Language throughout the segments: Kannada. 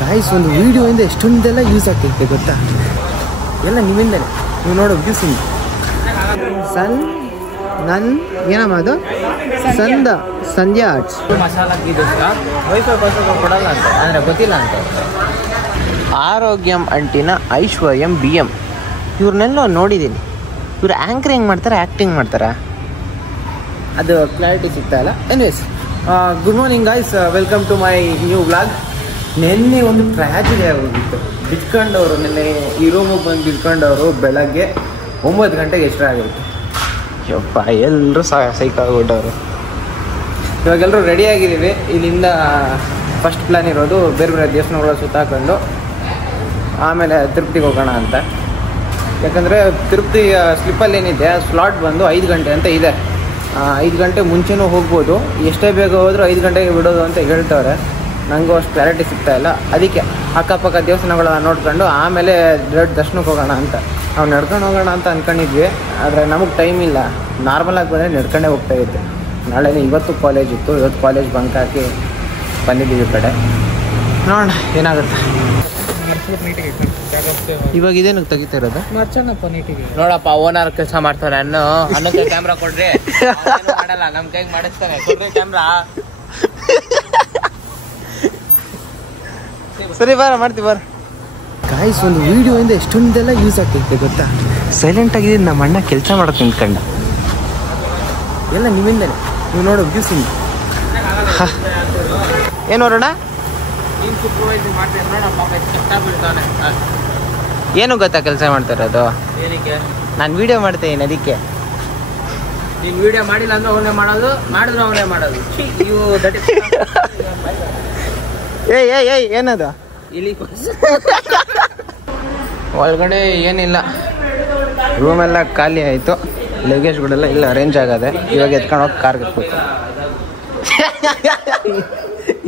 ಗಾಯ್ಸ್ ಒಂದು ವಿಡಿಯೋಯಿಂದ ಎಷ್ಟೊಂದೆಲ್ಲ ಯೂಸ್ ಆಗ್ತಿರುತ್ತೆ ಗೊತ್ತಾ, ಎಲ್ಲ ನಿಮ್ಮಿಂದಲೇ. ನೀವು ನೋಡೋ ವ್ಯೂಸಿಂಗ್ ಏನಮ್ಮ ಅದು ಸಂಧ್ಯಾ ಆರ್ಟ್ಸ್ ಮಸಾಲ ವೈಫೈ ಪಾಸ್ವರ್ಡ್ ಕೊಡಲ್ಲ ಅಂತ ಅಂದರೆ ಗೊತ್ತಿಲ್ಲ ಅಂತ. ಆರೋಗ್ಯಂ ಅಂಟಿನ ಐಶ್ವರ್ಯಂ BM ಇವ್ರನ್ನೆಲ್ಲ ನೋಡಿದ್ದೀನಿ. ಇವ್ರು ಆ್ಯಂಕರಿಂಗ್ ಮಾಡ್ತಾರೆ, ಆ್ಯಕ್ಟಿಂಗ್ ಮಾಡ್ತಾರೆ, ಅದು ಕ್ಲಾರಿಟಿ ಸಿಗ್ತಾ ಇಲ್ಲ. Anyways, good morning guys, welcome to my new vlog. ನಿನ್ನೆ ಒಂದು ಟ್ರ್ಯಾಜಿಡಿ ಆಗೋಗಿತ್ತು. ಬಿದ್ಕೊಂಡವರು ನಿನ್ನೆ ಈ ರೂಮಿಗೆ ಬಂದು ಬಿದ್ಕೊಂಡವರು ಬೆಳಗ್ಗೆ 9 ಗಂಟೆಗೆ ಎಷ್ಟರ ಆಗಿರುತ್ತೆ. ಯಪ್ಪ, ಎಲ್ಲರೂ ಸೈಕಾಗ್ಬಿಟ್ಟವರು. ಇವಾಗೆಲ್ಲರೂ ರೆಡಿ ಆಗಿದ್ದೀವಿ. ಇಲ್ಲಿಂದ ಫಸ್ಟ್ ಪ್ಲ್ಯಾನ್ ಇರೋದು ಬೇರೆ ಬೇರೆ ದೇವಸ್ಥಾನಗಳ ಸುತ್ತಾಕೊಂಡು ಆಮೇಲೆ ತಿರುಪತಿಗೆ ಹೋಗೋಣ ಅಂತ. ಯಾಕಂದರೆ ತಿರುಪತಿ ಸ್ಲಿಪ್ಪಲ್ಲಿ ಏನಿದೆ ಸ್ಲಾಟ್ ಬಂದು 5 ಗಂಟೆ ಅಂತ ಇದೆ. 5 ಗಂಟೆ ಮುಂಚೆನೂ ಹೋಗ್ಬೋದು, ಎಷ್ಟೇ ಬೇಗ ಹೋದರೂ 5 ಗಂಟೆಗೆ ಬಿಡೋದು ಅಂತ ಹೇಳ್ತವ್ರೆ. ನನಗೂ ಅಷ್ಟು ಕ್ಲಾರಿಟಿ ಸಿಗ್ತಾ ಇಲ್ಲ. ಅದಕ್ಕೆ ಅಕ್ಕಪಕ್ಕ ದೇವಸ್ಥಾನಗಳನ್ನ ನೋಡ್ಕೊಂಡು ಆಮೇಲೆ ದರ್ಶನಕ್ಕೆ ಹೋಗೋಣ ಅಂತ. ನಾವು ನಡ್ಕೊಂಡು ಹೋಗೋಣ ಅಂತ ಅಂದ್ಕೊಂಡಿದ್ವಿ, ಆದರೆ ನಮಗೆ ಟೈಮ್ ಇಲ್ಲ. ನಾರ್ಮಲಾಗಿ ಬಂದರೆ ನಡ್ಕೊಂಡೇ ಹೋಗ್ತಾ ಇದ್ದೆ. ನಾಳೆ ಇವತ್ತು ಕಾಲೇಜ್ ಇತ್ತು, ಇವತ್ತು ಕಾಲೇಜ್ ಬಂಕ್ ಹಾಕಿ ಬಂದಿದ್ದೀವಿ ಈ ಕಡೆ. ನೋಡೋಣ ಏನಾಗುತ್ತೆ. ಇವಾಗ ಇದೇನು ತೆಗಿತಾ ಇರೋದು? ನೋಡಪ್ಪ, ಓನರ್ ಕೆಲಸ ಮಾಡ್ತಾರೆ. ಅನ್ನಕ್ಕೆ ಕ್ಯಾಮ್ರಾ ಕೊಡ್ರಿ. ಮಾಡಲ್ಲ, ನಮ್ಮ ಕೈಗೆ ಮಾಡಿಸ್ತಾರೆ. ಕೊಡ್ರಿ ಕ್ಯಾಮ್ರಾ. ಸರಿ ಬಾರ, ಮಾಡ್ತೀವಿ ಬಾರ. ಗಾಯ್ಸ್ ಒಂದು ವಿಡಿಯೋಯಿಂದ ಎಷ್ಟೊಂದೆಲ್ಲ ಯೂಸ್ ಆಗ್ತಿರುತ್ತೆ ಗೊತ್ತಾ. ಸೈಲೆಂಟ್ ಆಗಿದ್ದು ನಮ್ಮ ಅಣ್ಣ ಕೆಲಸ ಮಾಡೋಕೆ ನಿಂತ್ಕೊಂಡ. ಎಲ್ಲ ನಿಮ್ಮಿಂದಲೇ. ನೀವು ನೋಡೋ ವ್ಯೂಸಿಂಗ್ ಏನು ನೋಡೋಣ. ಏನು ಗೊತ್ತಾ ಕೆಲಸ ಮಾಡ್ತಾರದು? ಏನಕ್ಕೆ? ನಾನು ವಿಡಿಯೋ ಮಾಡ್ತೇನೆ, ಅದಕ್ಕೆ. ನೀನು ವಿಡಿಯೋ ಮಾಡಿಲ್ಲ ಅಂದ್ರೆ ಅವನೇ ಮಾಡೋದು, ಮಾಡಿದ್ರು ಅವನೇ ಮಾಡೋದು. ಇವು ಏಯ್ ಏನದು? ಇಲ್ಲಿ ಒಳಗಡೆ ಏನಿಲ್ಲ, ರೂಮೆಲ್ಲ ಖಾಲಿ ಆಯಿತು. ಲಗೇಜ್ಗಳೆಲ್ಲ ಇಲ್ಲ ಅರೇಂಜ್ ಆಗದೆ. ಇವಾಗ ಎತ್ಕೊಂಡು ಹೋಗಿ ಕಾರ್ಗೆ ಎತ್ಬೇಕು.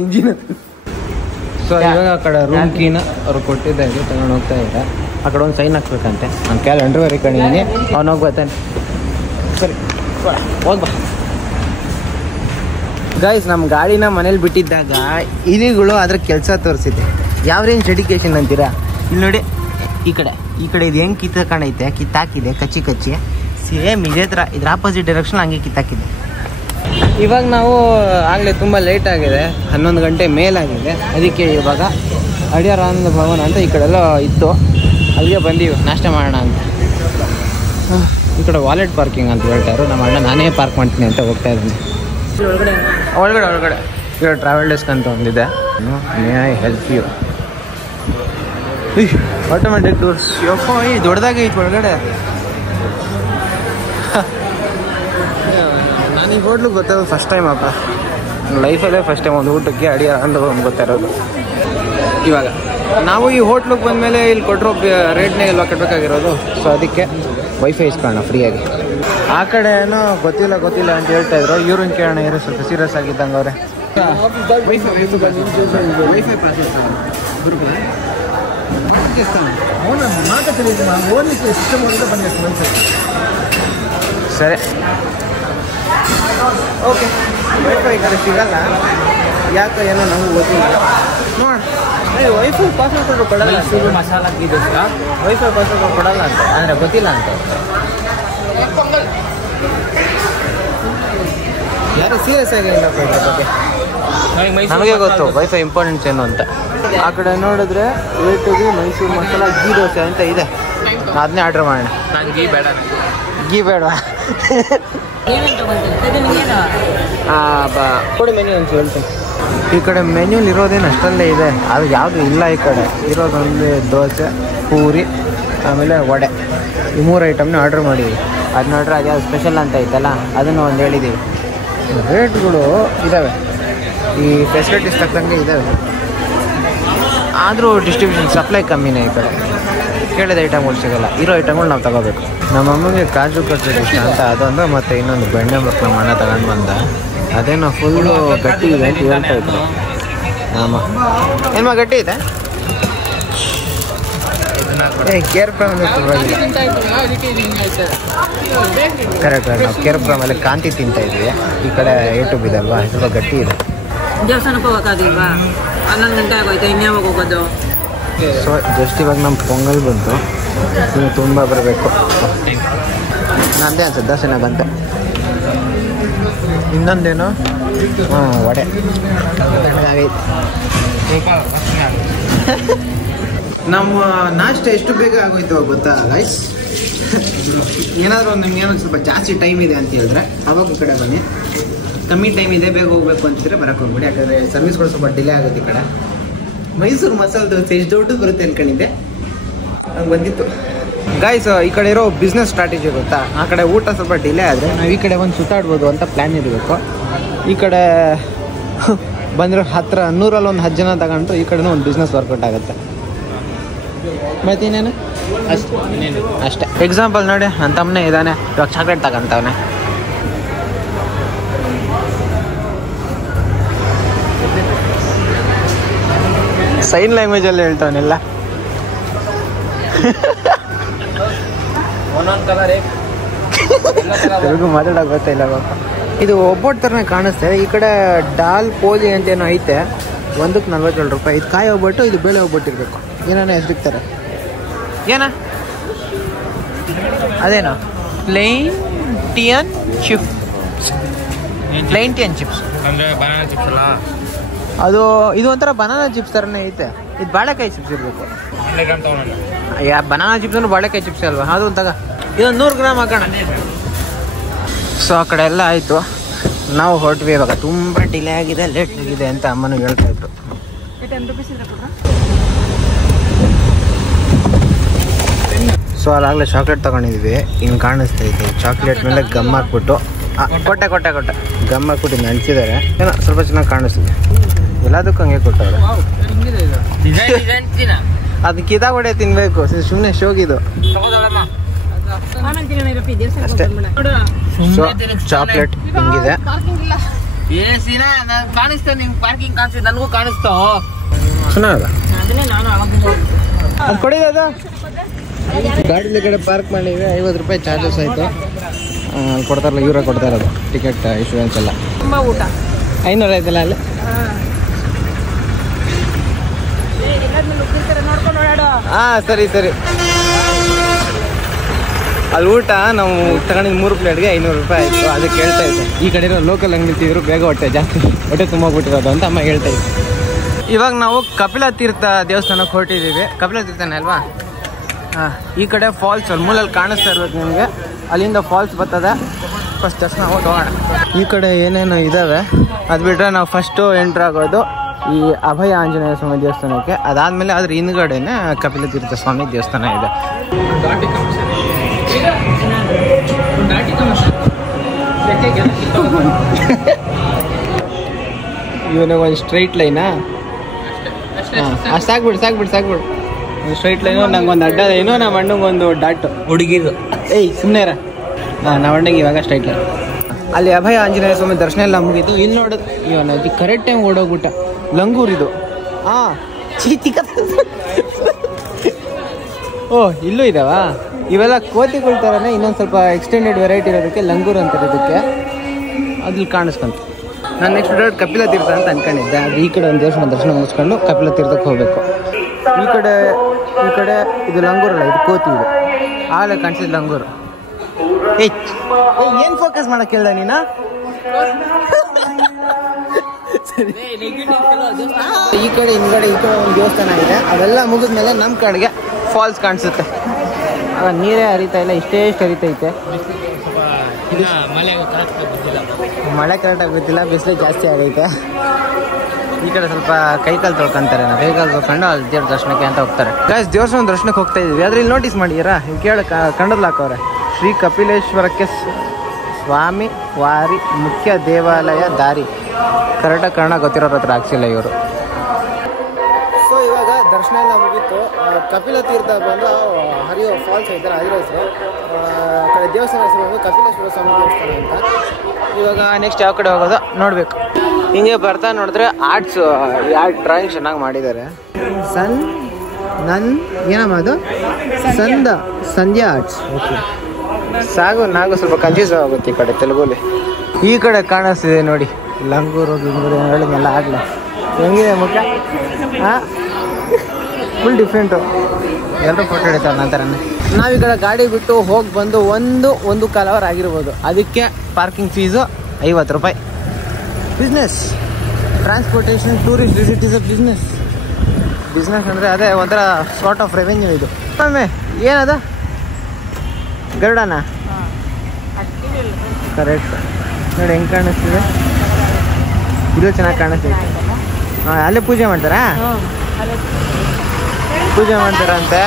ಇಂಜಿನ್. ಸೊ ಇವಾಗ ಆ ಕಡೆ ರೂಮ್ ಕೀನ ಅವ್ರು ಕೊಟ್ಟಿದ್ದ ಇದು ತಗೊಂಡು ಹೋಗ್ತಾ ಇದ್ದಾರೆ. ಆ ಕಡೆ ಒಂದು ಸೈನ್ ಹಾಕ್ಬೇಕಂತೆ. ನಾನು ಕ್ಯಾಲೆಂಡ್ರ್ ಕಣಿದ್ದೀನಿ, ಅವ್ನು ಹೋಗಿ ಬರ್ತಾನೆ. ಸರಿ ಹೋಗ್ಬಾ. ಗಾಯ್ಸ್, ನಮ್ಮ ಗಾಡಿನ ಮನೇಲಿ ಬಿಟ್ಟಿದ್ದಾಗ ಇಲಿಗಳು ಅದ್ರ ಕೆಲಸ ತೋರಿಸಿದೆ. ಯಾವ ರೇಂಜ್ ಡೆಡಿಕೇಶನ್ ಅಂತೀರಾ? ಇಲ್ಲಿ ನೋಡಿ, ಈ ಕಡೆ ಇದು ಹೆಂಗೆ ಕಿತ್ತಾಕಣೈತೆ, ಕಿತ್ತಾಕಿದೆ ಕಚ್ಚಿ. ಸೇಮ್ ಇದೇ ಥರ ಇದ್ರ ಆಪೋಸಿಟ್ ಡೈರೆಕ್ಷನ್ ಹಂಗೆ ಕಿತ್ತಾಕಿದೆ. ಇವಾಗ ನಾವು ಆಗಲೇ ತುಂಬ ಲೇಟ್ ಆಗಿದೆ, 11 ಗಂಟೆ ಮೇಲಾಗಿದೆ. ಅದಕ್ಕೆ ಇವಾಗ ಅಡಿಯಾರಾನಂದ ಭವನ ಅಂತ ಈ ಕಡೆಲ್ಲ ಇತ್ತು, ಅಲ್ಲಿಗೆ ಬಂದೀವಿ ನಾಷ್ಟ ಮಾಡೋಣ ಅಂತ. ಈ ಕಡೆ ವಾಲೆಟ್ ಪಾರ್ಕಿಂಗ್ ಅಂತ ಹೇಳ್ತಾಯಿದ್ರು. ನಮ್ಮ ಅಣ್ಣ ನಾನೇ ಪಾರ್ಕ್ ಮಾಡ್ತೀನಿ ಅಂತ ಹೋಗ್ತಾ ಇದ್ದೀನಿ. ಒಳಗಡೆ ಈಗ ಟ್ರಾವೆಲ್ ಡೆಸ್ಕ್ ಅಂತ ಒಂದಿದೆ. May I help you? Automatic tours. ಯಪ್ಪ, ಈ ದೊಡ್ಡದಾಗೆ ಐತೆ ಒಳಗಡೆ. ನಾನು ಈ ಹೋಟ್ಲಿಗೆ ಗೊತ್ತಾಗೋದು ಫಸ್ಟ್ ಟೈಮ್ ಅಪ್ಪ, ಲೈಫಲ್ಲೇ ಫಸ್ಟ್ ಟೈಮ್ ಒಂದು ಊಟಕ್ಕೆ ಅಡಿಯಾರ ಅಂತ ಗೊತ್ತಿರೋದು. ಇವಾಗ ನಾವು ಈ ಹೋಟ್ಲಿಗೆ ಬಂದಮೇಲೆ ಇಲ್ಲಿ ಕೊಟ್ಟರು ರೇಟ್ನಾಗ ಎಲ್ಲ ಕಟ್ಟಬೇಕಾಗಿರೋದು. ಸೊ ಅದಕ್ಕೆ ವೈಫೈ ಇಸ್ಕೊಳ್ಳೋಣ ಫ್ರೀಯಾಗಿ. ಆ ಕಡೆ ಏನೋ ಗೊತ್ತಿಲ್ಲ ಅಂತ ಹೇಳ್ತಾ ಇದ್ರು. ಇವ್ರನ್ನ ಕೇಳೋಣ, ಇರೋ ಸ್ವಲ್ಪ ಸೀರಿಯಸ್ ಆಗಿದ್ದಂಗೆ ಅವರೇ. ವೈಫೈ ಪ್ರಾಸೆಸ್ ಸರಿ, ಓಕೆ. ವೈಫೈ ಕಡೆ ಸಿಗಲ್ಲ, ಯಾಕೆ ಏನೋ ನಮ್ಗೆ ಗೊತ್ತಿಲ್ಲ. ನೋಡಿ, ವೈಫೈ ಪಾಸ್ವರ್ಡ್ ಕೊಡಲ್ಲ. ಮಸಾಲ ವೈಫೈ ಪಾಸ್ವರ್ಡ್ ಕೊಡಲ್ಲ ಅಂತ ಅಂದರೆ ಗೊತ್ತಿಲ್ಲ ಅಂತ. ಯಾರು ಸೀರಿಯಸ್ ಆಗಿ ಇಲ್ಲ ಬಗ್ಗೆ. ನಮಗೆ ಗೊತ್ತು ವೈಫೈ ಇಂಪಾರ್ಟೆನ್ಸ್ ಏನು ಅಂತ. ಆ ಕಡೆ ನೋಡಿದ್ರೆ ರೇಟಿಗೆ ಮೈಸೂರು ಮಸಾಲ ಗೀ ದೋಸೆ ಅಂತ ಇದೆ. ಅದನ್ನೇ ಆರ್ಡ್ರ್ ಮಾಡೋಣ. ನಾನು ಗೀ ಬೇಡವಾ? ಕೊಡಿ ಮೆನ್ಯೂ ಅಂತ ಹೇಳ್ತೀನಿ. ಈ ಕಡೆ ಮೆನ್ಯೂಲಿ ಇರೋದೇನು ಅಷ್ಟಲ್ಲೇ ಇದೆ, ಅದು ಯಾವುದು ಇಲ್ಲ. ಈ ಕಡೆ ಇರೋದೊಂದು ದೋಸೆ, ಪೂರಿ, ಆಮೇಲೆ ವಡೆ, ಈ 3 ಐಟಮ್ನ ಆರ್ಡ್ರ್ ಮಾಡಿದ್ವಿ. ಅದು ನೋಡ್ರೆ ಅದು ಯಾವ್ದು ಸ್ಪೆಷಲ್ ಅಂತ ಐತಲ್ಲ, ಅದನ್ನು ಒಂದು ಹೇಳಿದ್ದೀವಿ. ರೇಟ್ಗಳು ಇದ್ದಾವೆ, ಈ ಫೆಸಿಲಿಟೀಸ್ ತಕ್ಕಂಗೆ ಇದ್ದಾವೆ. ಆದರೂ ಡಿಸ್ಟ್ರಿಬ್ಯೂಷನ್ ಸಪ್ಲೈ ಕಮ್ಮಿನೇ ಈ ಕಡೆ. ಕೇಳಿದ ಐಟಮ್ಗಳು ಸಿಗೋಲ್ಲ, ಇರೋ ಐಟಮ್ಗಳು ನಾವು ತಗೋಬೇಕು. ನಮ್ಮ ಅಮ್ಮಗೆ ಕಾಜು ಕಟ್ಲೆಟ್ ಇಷ್ಟ ಅಂತ ಅದೊಂದು, ಮತ್ತು ಇನ್ನೊಂದು ಬೆಣ್ಣೆ ಬೇಕು. ನಮ್ಮ ಅಣ್ಣ ತಗೊಂಡು ಬಂದ, ಅದೇನೋ ಫುಲ್ಲು ಗಟ್ಟಿ ಇದೆ ಅಂತ ಹೇಳ್ತಾ ಇದ್ರು. ಏನ್ಮ ಗಟ್ಟಿ ಇದೆ? ಕೇರ್ ಪ್ರಾಮ್ ಕರೆಕ್ಟ್. ನಾವು ಕೇರ್ ಪ್ರಾಮಲ್ಲಿ ಕಾಂತಿ ತಿಂತಾ ಇದ್ವಿ. ಈ ಕಡೆ ಏಟು ಬಿದಲ್ವಾ, ಸ್ವಲ್ಪ ಗಟ್ಟಿ ಇದೆ. ದೇವಸ್ಥಾನಕ್ಕೆ ಹೋಗೋಕ್ಕಾಗಿಲ್ವಾ? 11 ಗಂಟೆ ಆಗೋಯ್ತು, ಇನ್ಯಾವಾಗ ಹೋಗೋದು? ಸೊ ಜಸ್ಟ್ ಇವಾಗ ನಮ್ಮ ಪೊಂಗಲ್ ಬಂತು, ಇನ್ನು ತುಂಬ ಬರಬೇಕು. ನಂದೇ ಅನ್ಸುತ್ತೆ ದರ್ಶನ ಬಂತು. ಇನ್ನೊಂದೇನು ವಡೆ ನಮ್ಮ ನಾಷ್ಟ ಎಷ್ಟು ಬೇಗ ಆಗೋಯ್ತು ಗೊತ್ತಾ ಗೈಸ್? ಏನಾದರೂ ನಿಮ್ಗೇನೋ ಸ್ವಲ್ಪ ಜಾಸ್ತಿ ಟೈಮ್ ಇದೆ ಅಂತ ಹೇಳಿದ್ರೆ ಅವಾಗ ಈ ಕಡೆ ಬನ್ನಿ. ಕಮ್ಮಿ ಟೈಮ್ ಇದೆ ಬೇಗ ಹೋಗ್ಬೇಕು ಅಂತಿದ್ರೆ ಬರೋಕ್ಕೆ ಹೋಗ್ಬಿಡಿ, ಯಾಕಂದರೆ ಸರ್ವಿಸ್ಗಳು ಸ್ವಲ್ಪ ಡಿಲೇ ಆಗುತ್ತೆ ಈ ಕಡೆ. ಮೈಸೂರು ಮಸಾಲೆ ದೋಸೆ ಎಷ್ಟು ದೊಡ್ಡದು ಬರುತ್ತೆ ಅಂದ್ಕೊಂಡಿದ್ದೆ, ಹಂಗೆ ಬಂದಿತ್ತು ಗೈಸ್. ಈ ಕಡೆ ಇರೋ ಬಿಸ್ನೆಸ್ ಸ್ಟ್ರಾಟಜಿ ಗೊತ್ತಾ, ಆ ಕಡೆ ಊಟ ಸ್ವಲ್ಪ ಡಿಲೇ ಆದರೆ ನಾವು ಈ ಕಡೆ ಒಂದು ಸುತ್ತಾಡ್ಬೋದು ಅಂತ ಪ್ಲ್ಯಾನ್ ಇರಬೇಕು. ಈ ಕಡೆ ಬಂದರೆ ಹತ್ತಿರ 100ರಲ್ಲಿ ಒಂದು 10 ಜನ ತಗೊಂಡು ಈ ಕಡೆನೂ ಒಂದು ಬಿಸ್ನೆಸ್ ವರ್ಕೌಟ್ ಆಗುತ್ತೆ. ಮತ್ತು ಇನ್ನೇನು ಅಷ್ಟೇ. ಎಕ್ಸಾಂಪಲ್ ನೋಡಿ, ನನ್ನ ತಮ್ಮನೇ ಇದ್ದಾನೆ, ಇವಾಗ ಚಾಕ್ಲೇಟ್ ತಗೊಂತವನೆ. ಸೈನ್ ಲ್ಯಾಂಗ್ವೇಜಲ್ಲಿ ಹೇಳ್ತಾವನೆಲ್ಲ. ಎಲ್ರಿಗೂ ಮಾತಾಡೋಕೆ ಗೊತ್ತಿಲ್ಲ ಪಾಪ. ಇದು ಒಬ್ಬಟ್ಟು ಥರನೇ ಕಾಣಿಸ್ತೆ. ಈ ಕಡೆ ಡಾಲ್ ಪೋಲಿ ಅಂತೇನೋ ಐತೆ, ಒಂದಕ್ಕೆ 47 ರೂಪಾಯಿ. ಇದು ಕಾಯಿ ಒಬ್ಬಟ್ಟು, ಇದು ಬೇಳೆ ಒಬ್ಬಟ್ಟು ಇರಬೇಕು. ಏನಾನ ಹೆಸರಿಕ್ತಾರೆ, ಏನ ಅದೇನೋ ಪ್ಲೈನ್ ಚಿಪ್ಸ್ ಅಂದರೆ ಬನಾನಾ ಚಿಪ್ಸ್ ಅಲ್ಲ ಅದು. ಇದು ಒಂಥರ ಬನಾನಾ ಚಿಪ್ಸ್ ಥರನೇ ಐತೆ. ಇದು ಬಾಳೆಕಾಯಿ ಚಿಪ್ಸ್ ಇರಬೇಕು. ಬನಾನಾ ಚಿಪ್ಸ್ ಅಂದ್ರೆ ಬಾಳೆಕಾಯಿ ಚಿಪ್ಸ್ ಅಲ್ವಾ? ಅದು ಒಂತಾಗ ಇದೊಂದು 100 ಗ್ರಾಮ್ ಹಾಕೋಣ. ಸೊ ಆ ಕಡೆ ಎಲ್ಲ ಆಯಿತು, ನಾವು ಹೊರಟ್ವಿ. ಇವಾಗ ತುಂಬ ಡಿಲೇ ಆಗಿದೆ, ಲೇಟ್ ಆಗಿದೆ ಅಂತ ಅಮ್ಮನೂ ಹೇಳ್ತಾ ಇದ್ರು. ಸೊ ಅದಾಗಲೇ ಚಾಕ್ಲೇಟ್ ತೊಗೊಂಡಿದ್ವಿ, ಹಿಂಗೆ ಕಾಣಿಸ್ತಾ ಇತ್ತು. ಚಾಕ್ಲೇಟ್ ಮೇಲೆ ಗಮ್ ಹಾಕ್ಬಿಟ್ಟು ಕೊಟ್ಟೆ ಗಮ್ ಹಾಕ್ಬಿಟ್ಟು ಹಿಂಗೆ ಹಂಚಿದ್ದಾರೆ. ಏನೋ ಸ್ವಲ್ಪ ಚೆನ್ನಾಗಿ ಕಾಣಿಸ್ತಿದೆ. ಎಲ್ಲದಕ್ಕೂ ಹಂಗೆ ಕೊಟ್ಟವ್ರೆ. ಅದು ಕಿತಾಬಡೆ ತಿನ್ಬೇಕು, ಸುಮ್ಮನೆ ಶೋಗಿದು ಅಷ್ಟೇ. ಸೊ ಚಾಕ್ಲೇಟ್ ಹಿಂಗಿದೆ. ಕಾಣಿಸ್ತಾ ನಿಮ್ಗೆ ಪಾರ್ಕಿಂಗ್ ಕಾಣಿಸ್ತಿದೆ, ನನಗೂ ಕಾಣಿಸ್ತಾ. ಚೆನ್ನಾಗ ಅದು ಕೊಡಿದ ಗಾಡಿಲಿ ಕಡೆ ಪಾರ್ಕ್ ಮಾಡಿದ್ರೆ 50 ರೂಪಾಯಿ ಚಾರ್ಜಸ್ ಆಯಿತು. ಕೊಡ್ತಾರಲ್ಲ, ಇವರೇ ಕೊಡ್ತಾ ಇರೋದು ಟಿಕೆಟ್ ಇನ್ಶೂರೆನ್ಸ್ ಎಲ್ಲ. ತುಂಬ ಊಟ 500 ಆಯ್ತಲ್ಲ ಅಲ್ಲಿ. ಹಾಂ ಸರಿ. ಅಲ್ಲಿ ಊಟ ನಾವು ತಗೊಂಡಿದ್ದು 3 ಪ್ಲೇಟ್ಗೆ 500 ರೂಪಾಯಿ ಆಯಿತು. ಅದಕ್ಕೆ ಹೇಳ್ತಾ ಇದ್ದೆ, ಈ ಕಡೆ ಇರೋ ಲೋಕಲ್ ಹಂಗೆ ನಿಂತಿದ್ರು, ಬೇಗ ಹೊಟ್ಟೆ ತುಂಬೋಗ್ಬಿಟ್ಟಿರೋದು ಅಂತ ಅಮ್ಮ ಹೇಳ್ತಾ ಇದ್ದೆ. ಇವಾಗ ನಾವು ಕಪಿಲ ತೀರ್ಥ ದೇವಸ್ಥಾನಕ್ಕೆ ಹೊರಟಿದ್ದೀವಿ. ಕಪಿಲ ತೀರ್ಥನೇ ಅಲ್ವಾ? ಹಾಂ, ಈ ಕಡೆ ಫಾಲ್ಸ್ ಅಲ್ಲಿ ಮೂಲಲ್ಲಿ ಕಾಣಿಸ್ತಾ ಇರ್ಬೇಕು ನಿಮಗೆ. ಅಲ್ಲಿಂದ ಫಾಲ್ಸ್ ಬರ್ತದೆ. ಫಸ್ಟ್ ದರ್ಶನ ಹೋಗೋಣ. ಈ ಕಡೆ ಏನೇನು ಇದ್ದಾವೆ ಅದು ಬಿಟ್ಟರೆ ನಾವು ಫಸ್ಟು ಎಂಟ್ರ್ ಆಗೋದು ಈ ಅಭಯ ಆಂಜನೇಯ ಸ್ವಾಮಿ ದೇವಸ್ಥಾನಕ್ಕೆ. ಅದಾದಮೇಲೆ ಅದ್ರ ಹಿಂದ್ಗಡೆನೆ ಕಪಿಲ ತೀರ್ಥ ಸ್ವಾಮಿ ದೇವಸ್ಥಾನ ಇದೆ. ಇವನಿಗೆ ಒಂದು ಸ್ಟ್ರೈಟ್ ಲೈನಾ? ಹಾಂ, ಸಾಕ್ಬಿಡು. ಒಂದು ಸ್ಟ್ರೈಟ್ ಲೈನು, ನಂಗೆ ಒಂದು ಅಡ್ಡ ಲೈನು, ನಮ್ಮ ಅಣ್ಣಂಗೆ ಒಂದು ಡಾಟ್ ಹುಡುಗಿದು. ಏಯ್ ಸುಮ್ಮನೆ ನಮ್ಮ ಅಣ್ಣಂಗೆ ಇವಾಗ ಸ್ಟ್ರೈಟ್ ಲೈನ್. ಅಲ್ಲಿ ಅಭಯ ಆಂಜನೇಯ ಸ್ವಾಮಿ ದರ್ಶನ ಎಲ್ಲ ಮುಗೀತು. ಇಲ್ಲಿ ನೋಡೋದು ಇವನು ಕರೆಕ್ಟ್ ಟೈಮ್ ಓಡೋಗ್ಬಿಟ್ಟ. ಲಂಗೂರಿದು. ಹಾಂ, ಚೀತಿಕ. ಓ ಇಲ್ಲೂ ಇದಾವಾ? ಇವೆಲ್ಲ ಕೋತಿಗಳ ಥರನೇ, ಇನ್ನೊಂದು ಸ್ವಲ್ಪ ಎಕ್ಸ್ಟೆಂಡೆಡ್ ವೆರೈಟಿ ಇರೋದಕ್ಕೆ ಲಂಗೂರ್ ಅಂತಾರೆ ಇದಕ್ಕೆ. ಅದ್ರಲ್ಲಿ ಕಾಣಿಸ್ಕೊಂತ ನಾನು ನೆಕ್ಸ್ಟ್ ಡೇಟ್ ಕಪಿಲ ತೀರ್ಥ ಅಂತ ಅನ್ಕೊಂಡಿದ್ದೆ. ಅದು ಈ ಕಡೆ ಒಂದು ದರ್ಶನ ಮುಗಿಸ್ಕೊಂಡು ಕಪಿಲ ತೀರ್ಥಕ್ಕೆ ಹೋಗಬೇಕು. ಈ ಕಡೆ ಇದು ಲಂಗೂರಲ್ಲ, ಇದು ಕೋತಿ. ಇದು ಆಗಲೇ ಕಾಣಿಸಿದ ಲಂಗೂರು. ಏನು ಫೋಕಸ್ ಮಾಡಕ್ಕೆ ಹೇಳ್ದ ನೀನು? ಈ ಕಡೆ ಹಿಂದ್ಗಡೆ ಒಂದು ದೇವಸ್ಥಾನ ಇದೆ. ಅವೆಲ್ಲ ಮುಗಿದ್ಮೇಲೆ ನಮ್ಮ ಕಡೆಗೆ ಫಾಲ್ಸ್ ಕಾಣಿಸುತ್ತೆ. ನೀರೇ ಹರಿತಾ ಇಲ್ಲ, ಇಷ್ಟೇ ಹರಿತೈತೆ. ಮಳೆ ಕರೆಕ್ಟಾಗಿ ಗೊತ್ತಿಲ್ಲ, ಬಿಸಿಲು ಜಾಸ್ತಿ ಆಗೈತೆ. ಈ ಕಡೆ ಸ್ವಲ್ಪ ಕೈಕಾಲು ತೊಳ್ಕೊಂತಾರೆ. ನಾವು ಕೈಕಾಲು ತೊಳ್ಕೊಂಡು ಅಲ್ಲಿ ದೇವ್ರ ದರ್ಶನಕ್ಕೆ ಅಂತ ಹೋಗ್ತಾರೆ. ಗಾಯ್ಸ್, ದೇವಸ್ಥಾನ ದರ್ಶನಕ್ಕೆ ಹೋಗ್ತಾ ಇದೀವಿ. ಅದ್ರಲ್ಲಿ ನೋಟಿಸ್ ಮಾಡಿದ್ದೀರಾ? ಕೇಳಿ ಕಣ್ಣಲ್ಲಿ ಹಾಕವ್ರೆ. ಶ್ರೀ ಕಪಿಲೇಶ್ವರಕ್ಕೆ ಸ್ವಾಮಿ ವಾರಿ ಮುಖ್ಯ ದೇವಾಲಯ ದಾರಿ. ಕರೆಕ್ಟಾಗಿ ಕನ್ನಡ ಗೊತ್ತಿರೋರ ಹತ್ರ ಹಾಕ್ಸಿಲ್ಲ ಇವರು. ಸೊ ಇವಾಗ ದರ್ಶನ ಎಲ್ಲ ಮುಗೀತು. ಕಪಿಲ ತೀರ್ಥ ಬಂದು ಹರಿಯೋ ಫಾಲ್ಸ್ ಐತಾರೆ, ಹರಿಯೋ ಹೆಸರು. ಕಡೆ ದೇವಸ್ಥಾನ ಹೆಸರು ಕಪಿಲೇಶ್ವರ ಸ್ವಾಮಿ ದೇವಸ್ಥಾನ ಅಂತ. ಇವಾಗ ನೆಕ್ಸ್ಟ್ ಯಾವ ಕಡೆ ಹೋಗೋದು ನೋಡಬೇಕು. ಹಿಂಗೆ ಬರ್ತಾ ನೋಡಿದ್ರೆ ಆರ್ಟ್ಸ್ ಡ್ರಾಯಿಂಗ್ ಚೆನ್ನಾಗಿ ಮಾಡಿದ್ದಾರೆ. ಏನಮ್ಮ ಅದು? ಸಂಧ್ಯಾ ಆರ್ಟ್ಸ್. ಓಕೆ, ನಾವು ಸ್ವಲ್ಪ ಕನ್ಫ್ಯೂಸ್ ಆಗುತ್ತೆ ಈ ಕಡೆ ತೆಲುಗುಲಿ. ಈ ಕಡೆ ಕಾಣಿಸ್ತಿದೆ ನೋಡಿ, ಲಂಗೂರು ಗಿಂಗೂರು ಹೇಳಿದ್ನೆಲ್ಲ ಆಗಲಿ. ಹೆಂಗಿದೆ ಮುಖ? ಹಾಂ, ಫುಲ್ ಡಿಫ್ರೆಂಟು. ಎಲ್ಲರೂ ಫೋಟೋ ಹಿಡಿತಾರೆ ನಂತರನೇ. ನಾವು ಈ ಕಡೆ ಗಾಡಿ ಬಿಟ್ಟು ಹೋಗಿ ಬಂದು ಒಂದು ಕಾಲ್ ಅವರ್ ಆಗಿರ್ಬೋದು. ಅದಕ್ಕೆ ಪಾರ್ಕಿಂಗ್ ಫೀಸು 50 ರೂಪಾಯಿ. Business, transportation, tourist visit is a business. Business ಅಂದರೆ ಅದೇ ಒಂಥರ ಸಾರ್ಟ್ ಆಫ್ ರೆವೆನ್ಯೂ ಇದು. ಒಮ್ಮೆ ಏನದ ಗರುಡನ? ಕರೆಕ್ಟ್. ನೋಡಿ ಹೆಂಗೆ ಕಾಣಿಸ್ತಿದೆ. ಇದು ಚೆನ್ನಾಗಿ ಕಾಣಿಸ್ತಿದೆ. ಹಾಂ, ಅಲ್ಲೇ ಪೂಜೆ ಮಾಡ್ತಾರಾ? ಪೂಜೆ ಮಾಡ್ತಾರಂತೆ.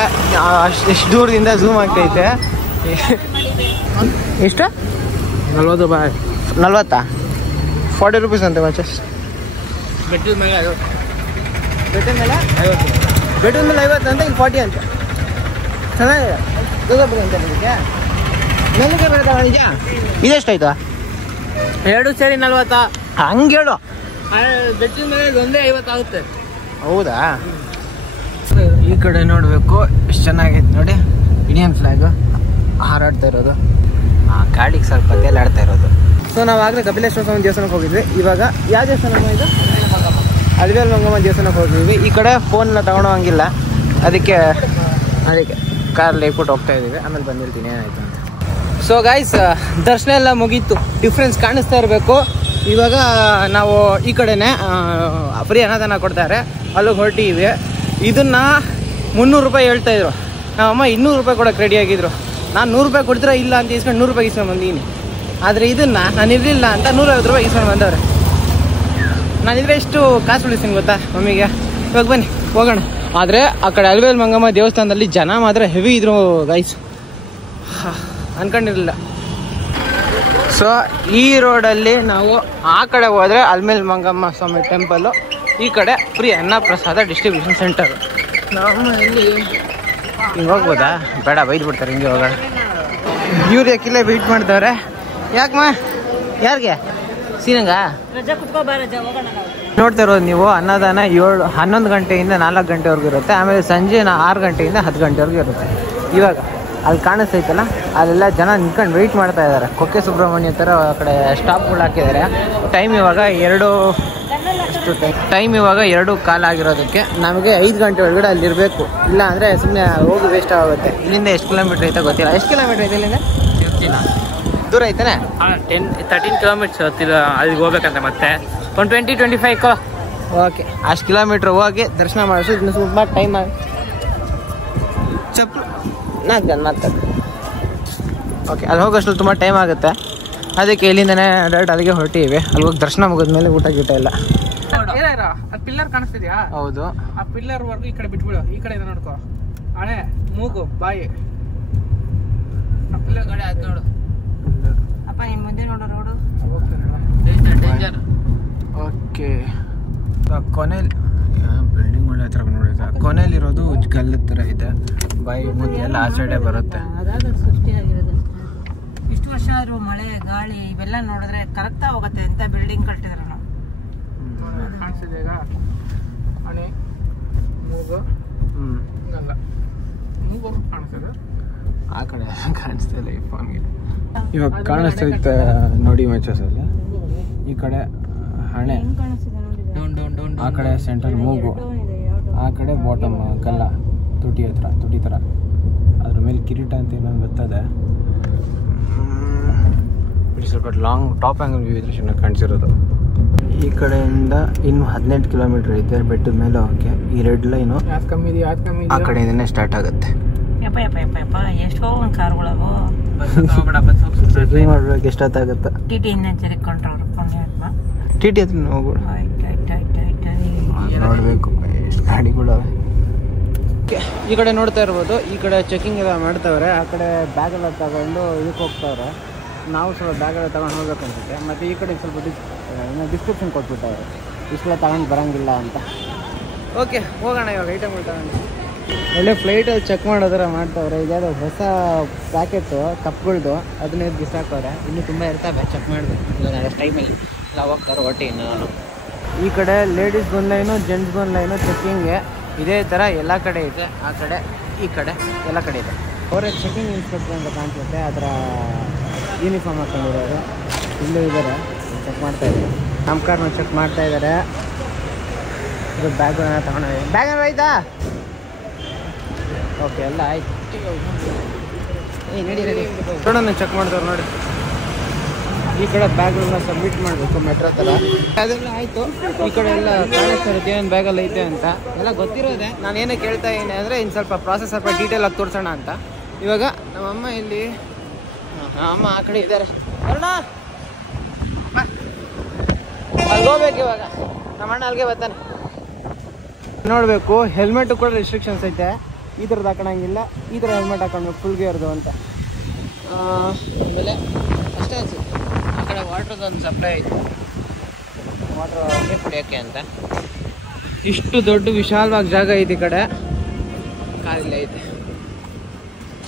ಎಷ್ಟು ದೂರದಿಂದ ಝೂಮ್ ಆಗ್ತೈತೆ. ಎಷ್ಟು? 40 ರೂಪಾಯಿ. 40? 40 ರೂಪೀಸ್ ಅಂತೆ ವಾಚಸ್. ಬೆಟ್ಟದ ಮೇಲೆ 50. ಬೆಟ್ಟದ ಮೇಲೆ 50. ಬೆಟ್ಟದ ಮೇಲೆ 50 ಅಂತ, ಇಲ್ಲಿ 40 ಅಂತ. ಚೆನ್ನಾಗಿದೆ. ದುರ್ಗಾಪುರ ಅಂತ ನಿಮಗೆ ಮೇಲಿಗೆ ಬೆಳೆದ ನಿಜ. ಇದೆಷ್ಟಾಯ್ತು? 2 ಸೇರಿ 40. ಹಂಗೆ ಹೇಳು. ಬೆಟ್ಟದ ಮೇಲೆ ಒಂದೇ 50 ಆಗುತ್ತೆ. ಹೌದಾ? ಈ ಕಡೆ ನೋಡಬೇಕು, ಎಷ್ಟು ಚೆನ್ನಾಗೈತೆ ನೋಡಿ. ಇಂಡಿಯನ್ ಫ್ಲಾಗು ಹಾರಾಡ್ತಾ ಇರೋದು, ಗಾಳಿಗೆ ಸ್ವಲ್ಪ ತೇಲಾಡ್ತಾ ಇರೋದು. ಸೊ ನಾವು ಆಗಲೇ ಕಪಿಲೇಶ್ವರ ಸ್ವಾಮಿ ದೇವಸ್ಥಾನಕ್ಕೆ ಹೋಗಿದ್ವಿ. ಇವಾಗ ಯಾವ ದೇವಸ್ಥಾನ ಇದು? ಅಲ್ವೇಲ್ ಮಂಗಮ್ಮ ದೇವಸ್ಥಾನಕ್ಕೆ ಹೋಗಿದ್ವಿ. ಈ ಕಡೆ ಫೋನ್ನ ತಗೊಳೋಂಗಿಲ್ಲ, ಅದಕ್ಕೆ ಕಾರಲ್ಲಿ ಇಟ್ಬಿಟ್ಟು ಹೋಗ್ತಾ ಇದ್ದೀವಿ. ಆಮೇಲೆ ಬಂದಿರ್ತೀನಿ ಏನಾಯ್ತು ಅಂತ. ಸೊ ಗೈಸ್, ದರ್ಶನ ಎಲ್ಲ ಮುಗೀತು. ಡಿಫ್ರೆನ್ಸ್ ಕಾಣಿಸ್ತಾ ಇರಬೇಕು. ಇವಾಗ ನಾವು ಈ ಕಡೆನೇ ಫ್ರೀ ಅನ್ನದಾನ ಕೊಡ್ತಾರೆ, ಅಲ್ಲಿಗೆ ಹೊರಟಿವಿ. ಇದನ್ನು 300 ರೂಪಾಯಿ ಹೇಳ್ತಾಯಿದ್ರು. ನಮ್ಮಮ್ಮ 200 ರೂಪಾಯಿ ಕೊಡೋಕೆ ರೆಡಿಯಾಗಿದ್ರು. ನಾನು 100 ರೂಪಾಯಿ ಕೊಡ್ತೀರಾ ಇಲ್ಲ ಅಂತ ಇಸ್ಕೊಂಡು 100 ರೂಪಾಯಿ ಇಸ್ಕೊಂಡು ಬಂದೀನಿ. ಆದರೆ ಇದನ್ನು ನಾನು ಇರಲಿಲ್ಲ ಅಂತ 150 ರೂಪಾಯಿ ಇಸ್ಕೊಂಡು ಬಂದವ್ರೆ. ನಾನಿದ್ರೆ ಎಷ್ಟು ಕಾಸು ಉಳಿಸ್ತೀನಿ ಗೊತ್ತಾ ಮಮ್ಮಿಗೆ. ಇವಾಗ ಬನ್ನಿ ಹೋಗೋಣ. ಆದರೆ ಆ ಕಡೆ ಅಲ್ವೇಲ್ ಮಂಗಮ್ಮ ದೇವಸ್ಥಾನದಲ್ಲಿ ಜನ ಮಾತ್ರ ಹೆವಿ ಇದ್ರು ಗೈಸ್, ಅನ್ಕೊಂಡಿರಲಿಲ್ಲ. ಸೊ ಈ ರೋಡಲ್ಲಿ ನಾವು ಆ ಕಡೆ ಹೋದರೆ ಅಲ್ವೇಲ್ ಮಂಗಮ್ಮ ಸ್ವಾಮಿ ಟೆಂಪಲ್ಲು, ಈ ಕಡೆ ಫ್ರೀ ಅನ್ನ ಪ್ರಸಾದ ಡಿಸ್ಟ್ರಿಬ್ಯೂಷನ್ ಸೆಂಟರು. ನಮ್ಮ ಇಲ್ಲಿ ಹಿಂಗೆ ಹೋಗ್ಬೋದಾ? ಬೇಡ, ಬೈದು ಬಿಡ್ತಾರೆ. ಹಿಂಗೆ ಹೋಗೋಣ. ಇವ್ರು ಯಾಕಿಲ್ಲ ವೆಯ್ಟ್ ಮಾಡ್ತಾರೆ. ಯಾಕಮ್ಮ? ಯಾರಿಗೆ? ಸೀನಂಗ ನೋಡ್ತಾ ಇರೋದು ನೀವು. ಅನ್ನದಾನ 11 ಗಂಟೆಯಿಂದ 4 ಗಂಟೆವರೆಗೂ ಇರುತ್ತೆ. ಆಮೇಲೆ ಸಂಜೆ 6 ಗಂಟೆಯಿಂದ 10 ಗಂಟೆವರೆಗೂ ಇರುತ್ತೆ. ಇವಾಗ ಅಲ್ಲಿ ಕಾಣಿಸ್ತೈತಲ್ಲ, ಅಲ್ಲೆಲ್ಲ ಜನ ನಿಂತ್ಕೊಂಡು ವೆಯ್ಟ್ ಮಾಡ್ತಾ ಇದ್ದಾರೆ. ಕೊಕ್ಕೆ ಸುಬ್ರಹ್ಮಣ್ಯ ಥರ ಆ ಕಡೆ ಸ್ಟಾಪ್ಗಳು ಹಾಕಿದ್ದಾರೆ. ಟೈಮ್ ಇವಾಗ 2:15 ಆಗಿರೋದಕ್ಕೆ ನಮಗೆ 5 ಗಂಟೆ ಒಳಗಡೆ ಅಲ್ಲಿರಬೇಕು. ಇಲ್ಲ ಅಂದರೆ ಸುಮ್ಮನೆ ಹೋಗಿ ವೇಸ್ಟ್ ಆಗುತ್ತೆ. ಇಲ್ಲಿಂದ ಎಷ್ಟು ಕಿಲೋಮೀಟ್ರ್ ಐತೆ ಗೊತ್ತಿಲ್ಲ. ಎಷ್ಟು ಕಿಲೋಮೀಟ್ರ್ ಐತೆ ಇಲ್ಲಿಂದ? ದೂರ ಐತಾನೆ? 13 ಕಿಲೋಮೀಟರ್ಸ್ ಅಲ್ಲಿಗೆ ಹೋಗ್ಬೇಕಂತೆ. ಮತ್ತೆ ಒಂದು 20-25. ಓಕೆ, ಅಷ್ಟು ಕಿಲೋಮೀಟ್ರ್ ಹೋಗಿ ದರ್ಶನ ಮಾಡಿಸು. ಇನ್ನು ಸ್ವಲ್ಪ ಟೈಮ್ ಆಗಿ ಚಪ್ಪು 4 ಜನ ಮಾತಾಡ್ತಾರೆ. ಓಕೆ, ಅಲ್ಲಿ ಹೋಗೋಷ್ಟು ತುಂಬ ಟೈಮ್ ಆಗುತ್ತೆ. ಅದಕ್ಕೆ ಇಲ್ಲಿಂದನೇ ಡೈರೆಕ್ಟ್ ಅಲ್ಲಿಗೆ ಹೊರಟಿವಿ. ಅಲ್ಲಿ ಹೋಗಿ ದರ್ಶನ ಮುಗಿದ್ಮೇಲೆ ಊಟ ಗೀಟ ಇಲ್ಲ. ಪಿಲ್ಲರ್ ಕಾಣಿಸ್ತಿದ್ಯಾ? ಹೌದು. ಆ ಪಿಲ್ಲರ್ ವರ್ಗು ಈ ಕಡೆ ಬಿಟ್ಬಿಡು. ಈ ಕಡೆ ನೋಡ್ಕೋ, ಹಳೆ ಮೂಗು ಬಾಯಿ ಪಿಲ್ಲರ್ ಗಾಡಿ ಆಯ್ತು ನೋಡು. ಅಪ್ಪ ನಿಮ್ಮ ಮುಂದೆ ನೋಡು ರೋಡು. ಡೇಂಜರ್. ಓಕೆ, ಕೊನೆಯಲ್ಲಿ ಬಿಲ್ಡಿಂಗ್ ಒಳ್ಳೆ ಹತ್ರ ನೋಡಿದ ಕೊನೆಯಲ್ಲಿರೋದು ಗಲ್ಲದ ಥರ ಇದೆ. ಬಾಯಿ ಮುದ್ದೆ ಎಲ್ಲ ಆ ಸೈಡೇ ಬರುತ್ತೆ. ಅದಾಗ ಸೃಷ್ಟಿಯಾಗಿರೋದು. ಇಷ್ಟು ವರ್ಷ ಆದ್ರೂ ಮಳೆ ಗಾಳಿ ಇವೆಲ್ಲ ನೋಡಿದ್ರೆ ಕರೆಕ್ಟಾ ಹೋಗುತ್ತೆ ಅಂತ ಬಿಲ್ಡಿಂಗ್ ಕಟ್ಟಿದ್ರು ನಾವು. ಕಾಣಿಸ್ತಿದೆ ಈಗ ಹಣೆ ಮೂಗು ಅಲ್ಲ ಮೂಗು ಕಾಣಿಸ್ತದೆ. ಆ ಕಡೆ ಕಾಣಿಸ್ತಾ ಇಲ್ಲ ಈ ಫೋನ್ಗೆ. ಇವಾಗ ಕಾಣಿಸ್ತೈತೆ ನೋಡಿ ಮ್ಯಾಚಸಲ್ಲಿ. ಈ ಕಡೆ ಹಣೆ, ಆ ಕಡೆ ಸೆಂಟರ್ ಮೂಗು, ಆ ಕಡೆ ಬಾಟಮ್ ಗಲ್ಲ, ತುಟಿ ಥರ. ಅದ್ರ ಮೇಲೆ ಕಿರೀಟ ಅಂತ ಇನ್ನೊಂದು ಬರ್ತದೆ. ಸ್ವಲ್ಪ ಲಾಂಗ್ ಟಾಪ್ ಆ್ಯಂಗಲ್ ವ್ಯೂ ಇದ್ರೆ ಚೆನ್ನಾಗಿ ಕಾಣಿಸಿರೋದು. ಈ ಕಡೆಯಿಂದ ಇನ್ನು 18 ಕಿಲೋಮೀಟ್ರ್ ಐತೆ ಬೆಟ್ಟದ ಮೇಲೆ ಹೋಗಕ್ಕೆ. ಈ ರೆಡ್ ಲೈನು ಆ ಕಡೆಯಿಂದನೇ ಸ್ಟಾರ್ಟ್ ಆಗುತ್ತೆ. ಎಷ್ಟೋ ಒಂದು ಕಾರ್ಗಳವು ಮಾಡ್ಬೇಕು. ಎಷ್ಟೊತ್ತಾಗುತ್ತೆ? ಟಿಟಿ ಜರಿಕೊಂಡ್ರವ್ರು ಟಿಟಿ ಹತ್ರ ಹೋಗ್ಬಿಡು. ನೋಡಬೇಕು ಎಷ್ಟು ಗಾಡಿಗಳವೆ. ಈ ಕಡೆ ನೋಡ್ತಾ ಇರ್ಬೋದು. ಈ ಕಡೆ ಚೆಕಿಂಗ್ ಎಲ್ಲ ಮಾಡ್ತಾವ್ರೆ. ಆ ಕಡೆ ಬ್ಯಾಗ್ ಎಲ್ಲ ತಗೊಂಡು ಇದಕ್ಕೆ ಹೋಗ್ತಾವ್ರೆ. ನಾವು ಸ್ವಲ್ಪ ಬ್ಯಾಗ್ ಎಲ್ಲ ತಗೊಂಡು ಹೋಗ್ಬೇಕು ಅನ್ಸುತ್ತೆ. ಮತ್ತು ಈ ಕಡೆ ಸ್ವಲ್ಪ ಡಿಸ್ಕ್ರಿಪ್ಷನ್ ಕೊಟ್ಬಿಟ್ಟವ್ರೆ, ಇಷ್ಟೆಲ್ಲ ತಗೊಂಡು ಬರೋಂಗಿಲ್ಲ ಅಂತ. ಓಕೆ, ಹೋಗೋಣ ಇವಾಗ ಐಟಮ್ಗಳು ತಗೊಂಡು. ಒಳ್ಳೆ ಫ್ಲೈಟಲ್ಲಿ ಚೆಕ್ ಮಾಡೋ ಥರ ಮಾಡ್ತಾವ್ರೆ. ಇದ್ಯಾವುದೋ ಹೊಸ ಪ್ಯಾಕೆಟು ಕಪ್ಗಳ್ದು, ಅದನ್ನೇ ಬಿಸಾಕವ್ರೆ. ಇನ್ನೂ ತುಂಬ ಇರ್ತವೆ, ಚೆಕ್ ಮಾಡಬೇಕು ಇಲ್ಲ ನೆಕ್ಸ್ಟ್ ಟೈಮಲ್ಲಿ ಎಲ್ಲ ಹೋಗ್ತಾರೆ ಒಟ್ಟು. ನಾನು ಈ ಕಡೆ ಲೇಡೀಸ್ಗೊಂದು ಲೈನು, ಜೆಂಟ್ಸ್ಗೊಂದು ಲೈನು ಚೆಕ್ಕಿಂಗ್ಗೆ ಇದೇ ಥರ ಎಲ್ಲ ಕಡೆ ಇದೆ. ಆ ಕಡೆ ಈ ಕಡೆ ಎಲ್ಲ ಕಡೆ ಇದೆ. ಅವರೇ ಚೆಕಿಂಗ್ ಇನ್ಸ್ಪೆಕ್ಟರ್ ಅಂತ ಕಾಣಿಸುತ್ತೆ. ಅದರ ಯೂನಿಫಾರ್ಮ್ ಹಾಕೊಂಡಿರೋರು ಇಲ್ಲೂ ಇದ್ದಾರೆ, ಚೆಕ್ ಮಾಡ್ತಾಯಿದ್ದಾರೆ. ನಮ್ಮ ಕಾರ್ನ ಚೆಕ್ ಮಾಡ್ತಾಯಿದ್ದಾರೆ. ಇದು ಬ್ಯಾಗ್ಗಳನ್ನ ತಗೊಂಡಿದೆ. ಬ್ಯಾಗ್ ಏನಾರು ಆಯ್ತಾ? ಓಕೆ, ಎಲ್ಲ ಆಯ್ತು. ನಡಿ ನೋಡೋಣ, ಚೆಕ್ ಮಾಡ್ದವ್ರು ನೋಡಿ. ಈ ಕಡೆ ಬ್ಯಾಗ್ಗಳನ್ನ ಸಬ್ಮಿಟ್ ಮಾಡಬೇಕು ಮೆಟ್ರೋ ಥರ. ಅದೆಲ್ಲ ಆಯಿತು. ಈ ಕಡೆ ಎಲ್ಲ ಕಾಣಿಸ್ತಾ ಇರುತ್ತೆ ಏನೇನು ಬ್ಯಾಗಲ್ಲಿ ಐತೆ ಅಂತ ಎಲ್ಲ ಗೊತ್ತಿರೋದೆ. ನಾನು ಏನೇ ಕೇಳ್ತಾ ಇದ್ದೀನಿ ಅಂದರೆ ಇನ್ನು ಸ್ವಲ್ಪ ಪ್ರಾಸೆಸ್ ಸ್ವಲ್ಪ ಡೀಟೇಲ್ ಆಗಿ ತೋರಿಸೋಣ ಅಂತ. ಇವಾಗ ನಮ್ಮಮ್ಮ ಇಲ್ಲಿ, ಅಮ್ಮ ಆ ಕಡೆ ಇದ್ದಾರೆ. ಅರುಣ ಅಲ್ಲಿ ಹೋಗ್ಬೇಕು. ಇವಾಗ ನಮ್ಮ ಅಣ್ಣ ಅಲ್ಲಿಗೆ ಬರ್ತಾನೆ. ನೋಡಬೇಕು, ಹೆಲ್ಮೆಟು ಕೂಡ ರಿಸ್ಟ್ರಿಕ್ಷನ್ಸ್ ಐತೆ. ಈ ಥರದ್ದು ಹಾಕೋಣಂಗಿಲ್ಲ, ಈ ಥರ ಹೆಲ್ಮೆಟ್ ಹಾಕೊಂಡು ಫುಲ್ ಗೇರ್ದು ಅಂತ. ಆಮೇಲೆ ಅಷ್ಟೇ ಅನಿಸುತ್ತೆ. ಆ ಕಡೆ ವಾಟ್ರದೊಂದು ಸಪ್ಲೈ ಐತೆ, ವಾಟ್ರ್ ನೀರು ಕುಡಿಯೋಕ್ಕೆ ಅಂತ. ಇಷ್ಟು ದೊಡ್ಡ ವಿಶಾಲವಾಗಿ ಜಾಗ ಐತೆ. ಈ ಕಡೆ ಕಾಲಿಲ್ಲ ಐತೆ.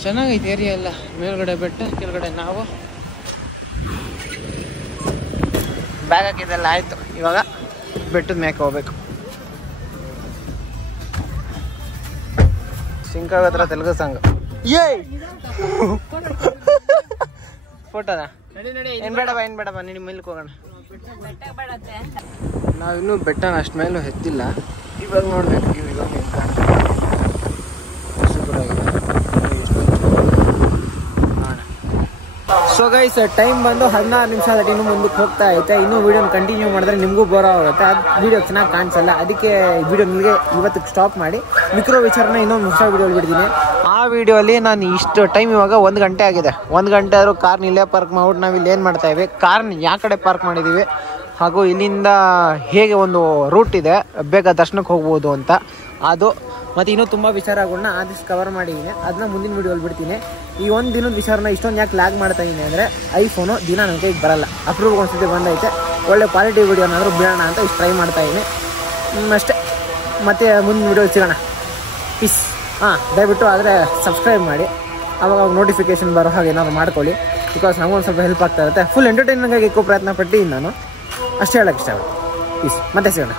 ಚೆನ್ನಾಗೈತೆ ಏರಿಯಾ ಎಲ್ಲ. ಮೇಲ್ಗಡೆ ಬೆಟ್ಟ, ಕೆಳಗಡೆ ನಾವು. ಬ್ಯಾಗ್ ಹಾಕಿದ್ದೆಲ್ಲ ಆಯಿತು. ಇವಾಗ ಬೆಟ್ಟದ ಮೇಕೆ ಹೋಗ್ಬೇಕು. ಸಿಂಕಾಗ ಹತ್ರ ತೆಲುಗು ಸಾಂಗ್. ಫೋಟೋನಾ? ಏನು ಬೇಡಪ್ಪ, ಏನು ಬೇಡಪ್ಪ, ನೀನು ಮೇಲಕ್ಕೆ ಹೋಗೋಣ. ನಾವಿನ್ನೂ ಬೆಟ್ಟನ ಅಷ್ಟು ಮೇಲೂ ಎತ್ತಿಲ್ಲ. ಇವಾಗ ನೋಡ್ಬೇಕು. ಇವಾಗ ಸೂಪರಾಗಿದೆ. ಸೊ ಗೈಸ್, ಟೈಮ್ ಬಂದು 16 ನಿಮಿಷ ಆದ. ಇನ್ನೂ ಮುಂದಕ್ಕೆ ಹೋಗ್ತಾ ಐತೆ. ಇನ್ನೂ ವೀಡಿಯೋನ ಕಂಟಿನ್ಯೂ ಮಾಡಿದ್ರೆ ನಿಮಗೂ ಬೋರ್ ಆಗುತ್ತೆ. ಅದು ವೀಡಿಯೋ ಚೆನ್ನಾಗಿ ಕಾಣಿಸಲ್ಲ. ಅದಕ್ಕೆ ವಿಡಿಯೋ ನಿಮಗೆ ಇವತ್ತಿಗೆ ಸ್ಟಾಪ್ ಮಾಡಿ ಮಿಕ್ರೋ ವಿಚಾರನ ಇನ್ನೊಂದು ಹೊಸ ವೀಡಿಯೋ ಬಿಡ್ತೀನಿ. ಆ ವಿಡಿಯೋಲಿ ನಾನು ಇಷ್ಟು ಟೈಮ್, ಇವಾಗ 1 ಗಂಟೆ ಆಗಿದೆ. 1 ಗಂಟೆ ಆದರೂ ಕಾರ್ನ ಇಲ್ಲೇ ಪಾರ್ಕ್ ಮಾಡ್ಬಿಟ್ಟು ನಾವು ಇಲ್ಲಿ ಏನು ಮಾಡ್ತಾ ಇದ್ದೀವಿ, ಕಾರ್ನ ಯಾವ ಕಡೆ ಪಾರ್ಕ್ ಮಾಡಿದ್ದೀವಿ, ಹಾಗೂ ಇಲ್ಲಿಂದ ಹೇಗೆ ಒಂದು ರೂಟ್ ಇದೆ ಬೇಗ ದರ್ಶನಕ್ಕೆ ಹೋಗ್ಬೋದು ಅಂತ. ಅದು ಮತ್ತು ಇನ್ನೂ ತುಂಬ ವಿಚಾರಗಳನ್ನ ಆದಷ್ಟು ಕವರ್ ಮಾಡಿದ್ದೀನಿ. ಅದನ್ನ ಮುಂದಿನ ವೀಡಿಯೋಲ್ಲಿ ಬಿಡ್ತೀನಿ. ಈ ಒಂದು ದಿನದ ವಿಚಾರನ ಇಷ್ಟೊಂದು ಯಾಕೆ ಲ್ಯಾಗ್ ಮಾಡ್ತಾ ಇದ್ದೀನಿ ಅಂದರೆ, ಐಫೋನು ದಿನ ನನ್ನ ಕೈಗೆ ಬರಲ್ಲ. ಅಪ್ರೂವ್ ಒಂದ್ಸತಿ ಬಂದೈತೆ. ಒಳ್ಳೆ ಕ್ವಾಲಿಟಿ ವೀಡಿಯೋನಾದರೂ ಬಿಡೋಣ ಅಂತ ಇಷ್ಟು ಟ್ರೈ ಮಾಡ್ತಾ ಇದ್ದೀನಿ ಅಷ್ಟೇ. ಮತ್ತು ಮುಂದಿನ ವೀಡಿಯೋ ಸಿಗೋಣ. ಪೀಸ್. ದಯವಿಟ್ಟು ಆದರೆ ಸಬ್ಸ್ಕ್ರೈಬ್ ಮಾಡಿ. ಆವಾಗ ನೋಟಿಫಿಕೇಶನ್ ಬರೋ ಹಾಗೆ ಏನಾದ್ರು ಮಾಡ್ಕೊಳ್ಳಿ. ಬಿಕಾಸ್ ನಮಗೊಂದು ಸ್ವಲ್ಪ ಹೆಲ್ಪ್ ಆಗ್ತಾ ಇರುತ್ತೆ. ಫುಲ್ ಎಂಟರ್ಟೈನ್ಮೆಂಟಾಗಿ ಇಕ್ಕೋ ಪ್ರಯತ್ನ ಪಟ್ಟಿದ್ದೀನಿ ನಾನು. ಅಷ್ಟೇ ಹೇಳೋಕ್ಕೆ ಇಷ್ಟಪಡ್ತೀನಿ. ಪೀಸ್. ಮತ್ತೆ ಸಿಗೋಣ.